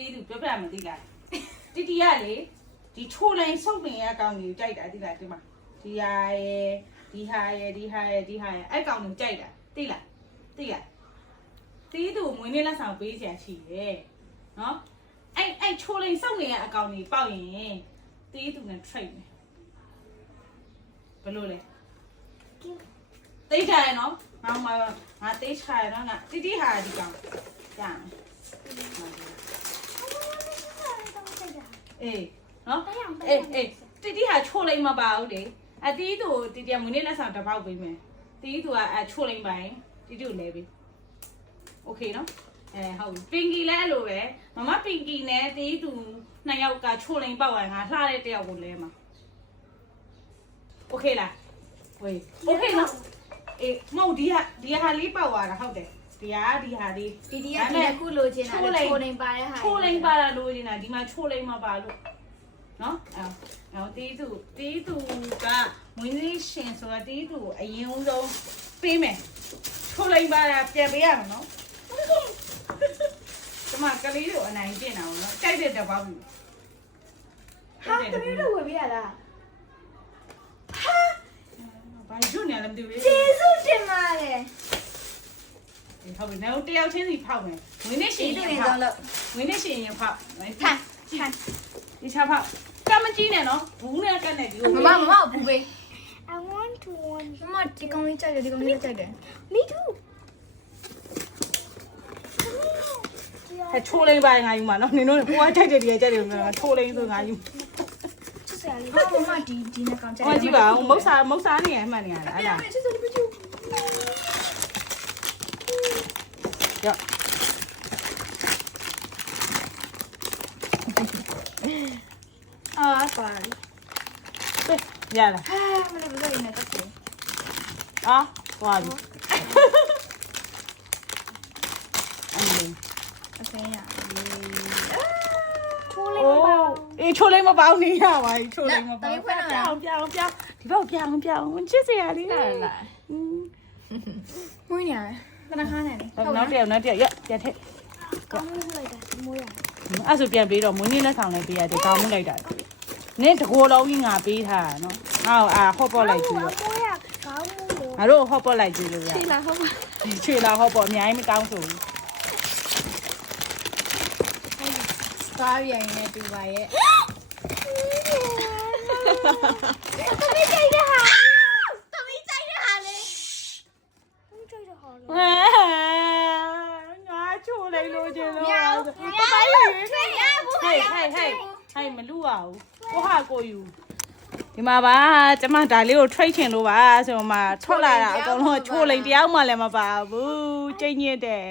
တီးသူပြောပြမသိလားတီတီရလေဒီချိုးလိုက်စုပ်ပင်ရကောင်ကြီးကြိုက်တာသိလားဒီမှာဒီဟာရဲ့ဒီဟာရဲ့အဲ့ကောင်ကြီးကြိုက်တာသိလားတီးသူမွေးနေ့လက်ဆောင်ပေးစရာရှိတယ်နော်အဲ့ချိုးလိုက်စုပ်နေရအကောင်ကြီးပေါက်ရင်တီးသူနဲ့ trade မယ်ဘယ်လိုလဲတိတ်ထားရနော်ငါတိတ်ထားရနော်ငါတီဟာဒီကောင်ကြာအေးနော်အေးတီဟာချိုးလိုက်မပါဘူးလေအတီးသူတီမွေးနေ့လက်ဆောင်တစ်ပေါက်ပေးမယ်တီးသူကချိုးလိုက်ပါရင်တီကိုလဲပေးโอเคနော်ဟုတ်ပင်ကီလည်းအဲ့လိုပဲမမပင်ကီနဲ့တီးသူနှစ်ယောက်ကချိုးလိုက်ပေါက်ရငါလှတဲ့တယောက်ကိုလဲမှာโอเคလားဝေးโอเคနော်အေးမဟုတ်ဒီဟာလေးပေါက်သွားတာဟုတ်တယ်ဒီဟာလေးဒီကဒီခုလိုချင်တာချိုးလိန်ပါတဲ့ဟာချိုးလိန်ပါတာလိုချင်တာဒီမှာချိုးလိန်မပါလို့နော်အဲ့တီးသူကမွေးနေ့ရှင်ဆိုတာတီးသူအရင်ဆုံးပေးမယ်ချိုးလိန်ပါတာပြန်ပေးရမှာနော်ဒီမှာကလေးတို့အနိုင်ကျင့်တာနော်ကြိုက်တဲ့တပေါက်ဟာတမီးတို့ဝယ်ပြရလားဘာကျွနေလဲမသိဘူးကျေးဇူးတင်ပါတယ်ဟုတ်ပြီနောက်တယောက်ချင်းစီဖောက်မယ်ငွေနဲ့ရှင်ရင်ဖောက်ငွေနဲ့ရှင်ရင်ဖောက်ထန်ဒီချဖောက်ကမကြီးနဲ့နော်ဘူးနဲ့ကတ်နဲ့ဒီမမဘူးပေး I want to မဒီကောင်လေးကြိုက်တယ်ဒီကောင်လေးကြိုက်တယ် Me too ဟဲ့ချိုးလိမ့်ပါငါယူမှာနော်နင်တို့ကိုကကြိုက်တယ်ဒီကြိုက်တယ်ချိုးလိမ့်ဆိုငါယူချစ်စရာလေးမဒီနဲ့ကောင်ကြိုက်တယ်ဟောကြည့်ပါဦးမုတ်စားနေရမှတ်နေရတာအဲ့ဒါချစ်စရာလေးပြချူရောပါရလားမလေးဘယ်လိုနေတော့ဟွာပြီOkay ရချိုးလိမ့်မပေါင်းနေရပါဘူးချိုးလိမ့်မပေါင်းပြောင်းဒီဘောက်ပြောင်းချစ်စရာလေးလားမွေးနေရခဏခါနေလေနောက်တယောက်ရပြန်ထည့်ကောင်းလို့လိုက်တာမွေးရအဲ့ဆိုပြန်ပေးတော့မွေးနေ့လက်ဆောင်လည်းပေးရတယ်ကောင်းမလိုက်တာနင်းတကိုယ်လုံးကြီးငါပေးထားတာနော်ငါ့ဟော့ပေါ့လိုက်ကြည့်တော့မွေးရကောင်းလို့ငါတို့ဟော့ပေါ့လိုက်ကြည့်လို့ရခြေလာဟော့ပေါ့ဟော့ပေါ့အများကြီးမကောင်းဆိုဘူးကားရရင်နဲ့တူပါရဲ့သမီးကြိုက်တဲ့ဟာလေသမီးကြိုက်တဲ့ဟာလေငါချိုးလိုက်လို့ကျင်လို့ပပလေးထွေးရဘူးဟဲ့မလူရဘူးကိုဟာကိုယူဒီမှာပါကျမဒါလေးကို trade ချင်လို့ပါဆိုတော့မှထွက်လာတာအကုန်လုံးချိုးလိုက်တယောက်မှလည်းမပါဘူးကျိတ်ညစ်တယ်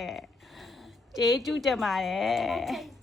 ကျေးကျူးတက်ပါတယ်